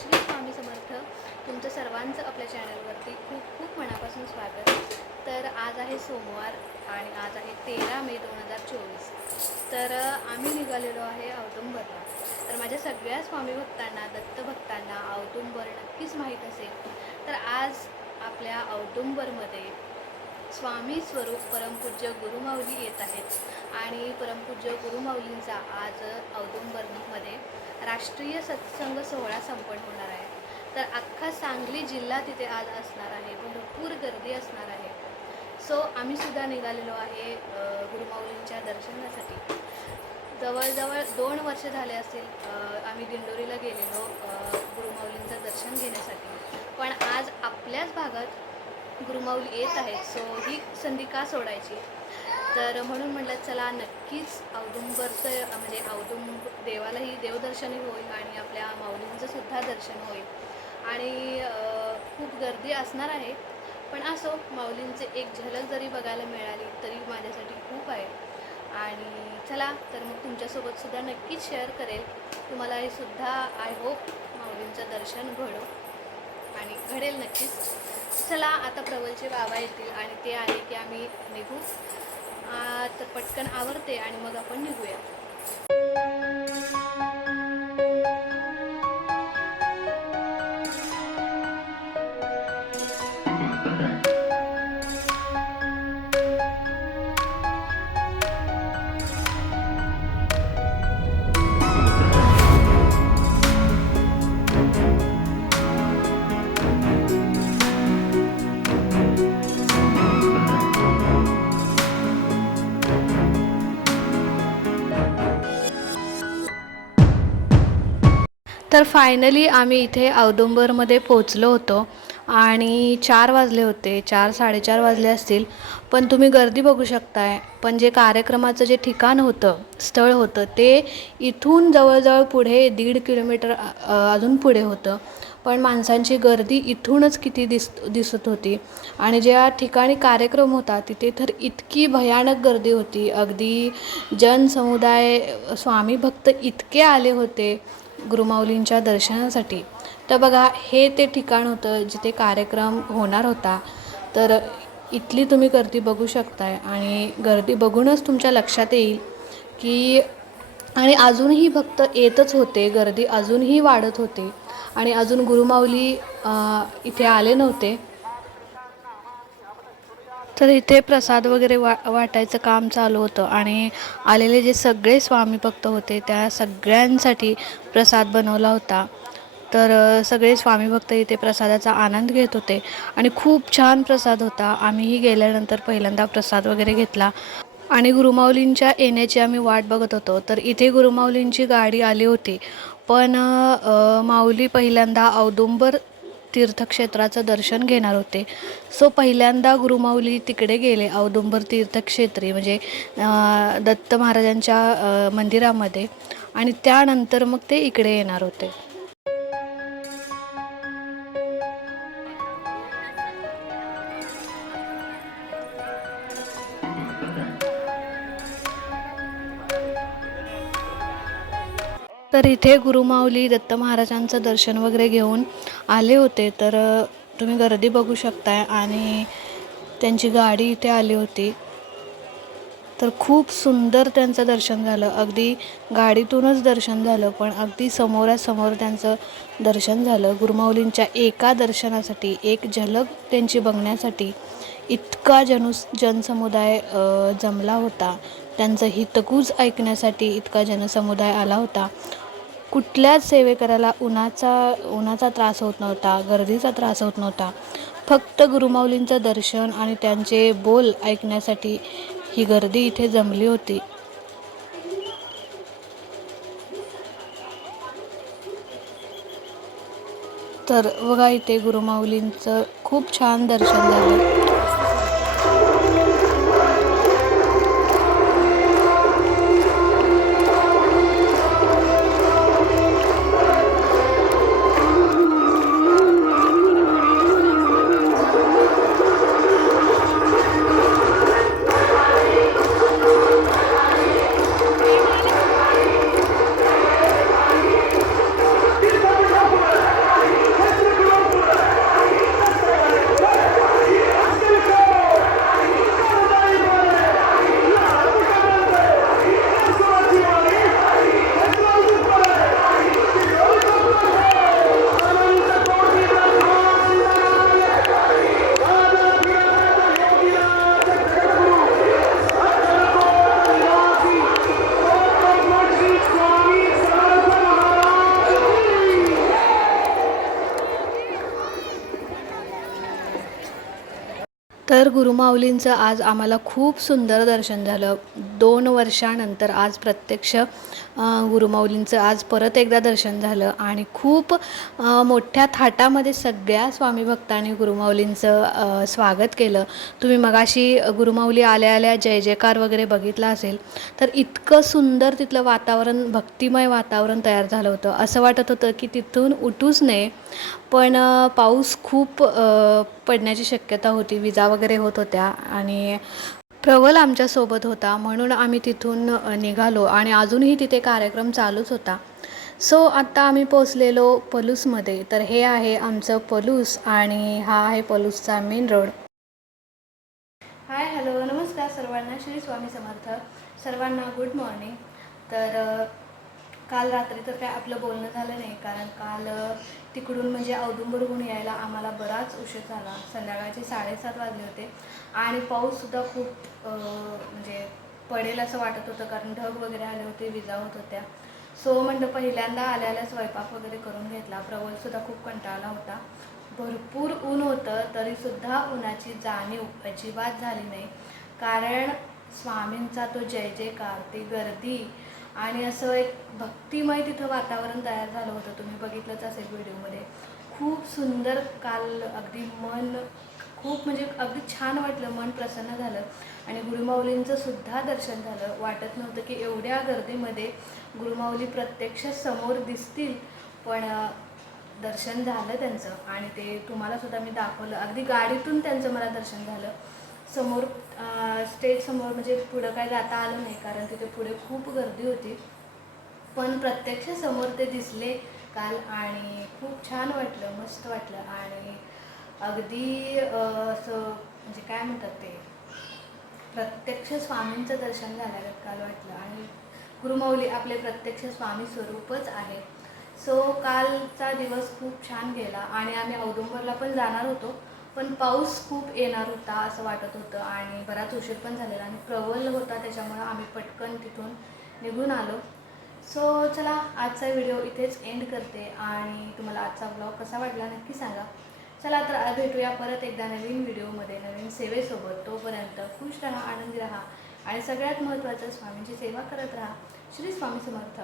श्री स्वामी समर्थ तुमचं सर्वांचं आपल्या चॅनलवरती खूप खूप मनापासून स्वागत. तर आज आहे सोमवार आणि आज आहे तेरा मे दोन हजार चोवीस. तर आम्ही निघालेलो आहे औदुंबरला. तर माझ्या सगळ्या स्वामी भक्तांना दत्तभक्तांना औदुंबर नक्कीच माहीत असेल. तर आज आपल्या औदुंबरमध्ये स्वामी स्वरूप परमपूज्य गुरुमाऊली येत आहेत. आणि परमपूज्य गुरुमाऊलींचा आज औदुंबरमध्ये राष्ट्रीय सत्संग सोहळा संपन्न होणार आहे. तर अख्खा सांगली जिल्हा तिथे आज असणार आहे. भरपूर गर्दी असणार आहे. सो आम्ही सुद्धा निघालेलो आहे गुरुमाऊलींच्या दर्शनासाठी. जवळजवळ दोन वर्ष झाले असतील आम्ही दिंडोरीला गेलेलो गुरुमाऊलींचं दर्शन घेण्यासाठी. पण आज आपल्याच भागात गुरुमाऊली येत आहेत. सो ही संधी का सोडायची? तर म्हणून म्हटलं चला नक्कीच औदुंबरचं म्हणजे औदुंब देवालाही देवदर्शनही होईल आणि आपल्या माऊलींचं सुद्धा दर्शन होईल. आणि खूप गर्दी असणार आहे. पण असो माऊलींचे एक झलक जरी बघायला मिळाली तरी माझ्यासाठी खूप आहे. आणि चला तर मग तुमच्यासोबत सुद्धा नक्कीच शेअर करेल. तुम्हाला हे सुद्धा आय होप माऊलींचं दर्शन घडो. आणि घडेल नक्कीच. चला आता प्रबलचे बाबा येतील आणि ते आले की आम्ही निघू. तर पटकन आवरते आणि मग आपण निघूया. तर फायनली आम्ही इथे औदुंबरमध्ये पोचलो होतो. आणि चार वाजले होते. चार साडेचार वाजले असतील. पण तुम्ही गर्दी बघू शकताय. पण जे कार्यक्रमाचं जे ठिकाण होतं स्थळ होतं ते इथून जवळजवळ पुढे दीड किलोमीटर अजून पुढे होतं. पण माणसांची गर्दी इथूनच किती दिस दिसत होती. आणि ज्या ठिकाणी कार्यक्रम होता तिथे तर इतकी भयानक गर्दी होती. अगदी जनसमुदाय स्वामी भक्त इतके आले होते. गुरुमाऊलींच्या दर्शनासाठी. तर बघा हे ते ठिकाण होतं जिथे कार्यक्रम होणार होता. तर इथली तुम्ही गर्दी बघू शकताय आणि गर्दी बघूनच तुमच्या लक्षात येईल की आणि अजूनही भक्त येतच होते गर्दी अजूनही वाढत होते. आणि अजून गुरुमाऊली इथे आले नव्हते. तर इथे प्रसाद वगैरे वा वाटायचं काम चालू होतं आणि आलेले जे सगळे स्वामी भक्त होते त्या सगळ्यांसाठी प्रसाद बनवला होता. तर सगळे स्वामी भक्त इथे प्रसादाचा आनंद घेत होते आणि खूप छान प्रसाद होता. आम्हीही गेल्यानंतर पहिल्यांदा प्रसाद वगैरे घेतला. आणि गुरुमाऊलींच्या येण्याची आम्ही वाट बघत होतो. तर इथे गुरुमाऊलींची गाडी आली होती. पण माऊली पहिल्यांदा औदुंबर तीर्थक्षेत्राचं दर्शन घेणार होते. सो पहिल्यांदा गुरुमाऊली तिकडे गेले औदुंबर तीर्थक्षेत्री म्हणजे दत्त महाराजांच्या मंदिरामध्ये. आणि त्यानंतर मग ते इकडे येणार होते. तर इथे गुरुमाऊली दत्त महाराजांचं दर्शन वगैरे घेऊन आले होते. तर तुम्ही गर्दी बघू शकताय आणि त्यांची गाडी इथे आली होती. तर खूप सुंदर त्यांचं दर्शन झालं. अगदी गाडीतूनच दर्शन झालं पण अगदी समोरासमोर त्यांचं दर्शन झालं. गुरुमाऊलींच्या एका दर्शनासाठी एक झलक त्यांची बघण्यासाठी इतका जनुस जनसमुदाय जमला होता. त्यांचं हितकूज ऐकण्यासाठी इतका जनसमुदाय आला होता. कुठल्याच सेवेकराला उन्हाचा उन्हाचा त्रास होत नव्हता गर्दीचा त्रास होत नव्हता. फक्त गुरुमाऊलींचं दर्शन आणि त्यांचे बोल ऐकण्यासाठी ही गर्दी इथे जमली होती. तर बघा इथे गुरुमाऊलींचं खूप छान दर्शन झालं. तर गुरुमाऊलींचं आज आम्हाला खूप सुंदर दर्शन झालं. दोन वर्षानंतर आज प्रत्यक्ष गुरुमाऊलींचं आज परत एकदा दर्शन झालं आणि खूप मोठ्या थाटामध्ये सगळ्या स्वामी भक्तांनी गुरुमाऊलींचं स्वागत केलं. तुम्ही मगाशी गुरुमाऊली आल्या आल्या जय जयकार वगैरे बघितला असेल तर इतकं सुंदर तिथलं वातावरण भक्तिमय वातावरण तयार झालं होतं. असं वाटत होतं की तिथून उठूच नये पण पाऊस खूप पडण्याची शक्यता होती. विजा वगैरे होत होत्या आणि प्रबल आमच्यासोबत होता म्हणून आम्ही तिथून निघालो आणि अजूनही तिथे कार्यक्रम चालूच होता. सो आत्ता आम्ही पोचलेलो पलूसमध्ये. तर हे आहे आमचं पलूस आणि हा आहे पलूसचा मेन रोड. Hi hello. नमस्कार सर्वांना. श्री स्वामी समर्थ. सर्वांना गुड मॉर्निंग. तर काल रात्री तर काय आपलं बोलणं झालं नाही कारण काल तिकडून म्हणजे औदुंबरहून यायला आम्हाला बराच उशीर झाला. संध्याकाळचे साडेसात वाजले होते आणि पाऊससुद्धा खूप म्हणजे पडेल असं वाटत होतं कारण ढग वगैरे आले होते विजा होत होत्या. सो म्हणलं पहिल्यांदा आल्याला स्वयंपाक वगैरे करून घेतला. प्रवलसुद्धा खूप कंटाळला होता. भरपूर ऊन होतं तरीसुद्धा उन्हाची जाणीव अजिबात झाली नाही. कारण स्वामींचा तो जय जयकार ती गर्दी आणि असं एक भक्तिमय तिथं वातावरण तयार झालं होतं. तुम्ही बघितलंच असेल व्हिडिओमध्ये. खूप सुंदर काल अगदी मन खूप म्हणजे अगदी छान वाटलं मन प्रसन्न झालं. आणि गुरुमाऊलींचं सुद्धा दर्शन झालं. वाटत नव्हतं की एवढ्या गर्दीमध्ये गुरुमाऊली प्रत्यक्ष समोर दिसतील पण दर्शन झालं त्यांचं. आणि ते तुम्हाला सुद्धा मी दाखवलं. अगदी गाडीतून त्यांचं मला दर्शन झालं. समोर स्टेज समोर म्हणजे पुढं काय जाता आलं नाही कारण तिथे पुढे खूप गर्दी होती. पण प्रत्यक्ष समोर ते दिसले काल आणि खूप छान वाटलं मस्त वाटलं. आणि अगदी असं म्हणजे काय म्हणतात ते प्रत्यक्ष स्वामींचं दर्शन झाल्यागत काल वाटलं. आणि गुरुमाऊली आपले प्रत्यक्ष स्वामी स्वरूपच आहे. सो कालचा दिवस खूप छान गेला. आणि आम्ही औदुंबरला पण जाणार होतो. पण पाऊस खूप येणार होता असं वाटत होतं आणि बराच उशीर पण झालेला आणि प्रबल होता त्याच्यामुळं आम्ही पटकन तिथून निघून आलो. सो चला आजचा व्हिडिओ इथेच एंड करते आणि तुम्हाला आजचा ब्लॉग कसा वाटला नक्की सांगा. चला तर आज भेटूया परत एकदा नवीन व्हिडिओमध्ये नवीन सेवेसोबत. तोपर्यंत खुश राहा आनंदी राहा आणि सगळ्यात महत्त्वाचं स्वामींची सेवा करत राहा. श्री स्वामी समर्थ.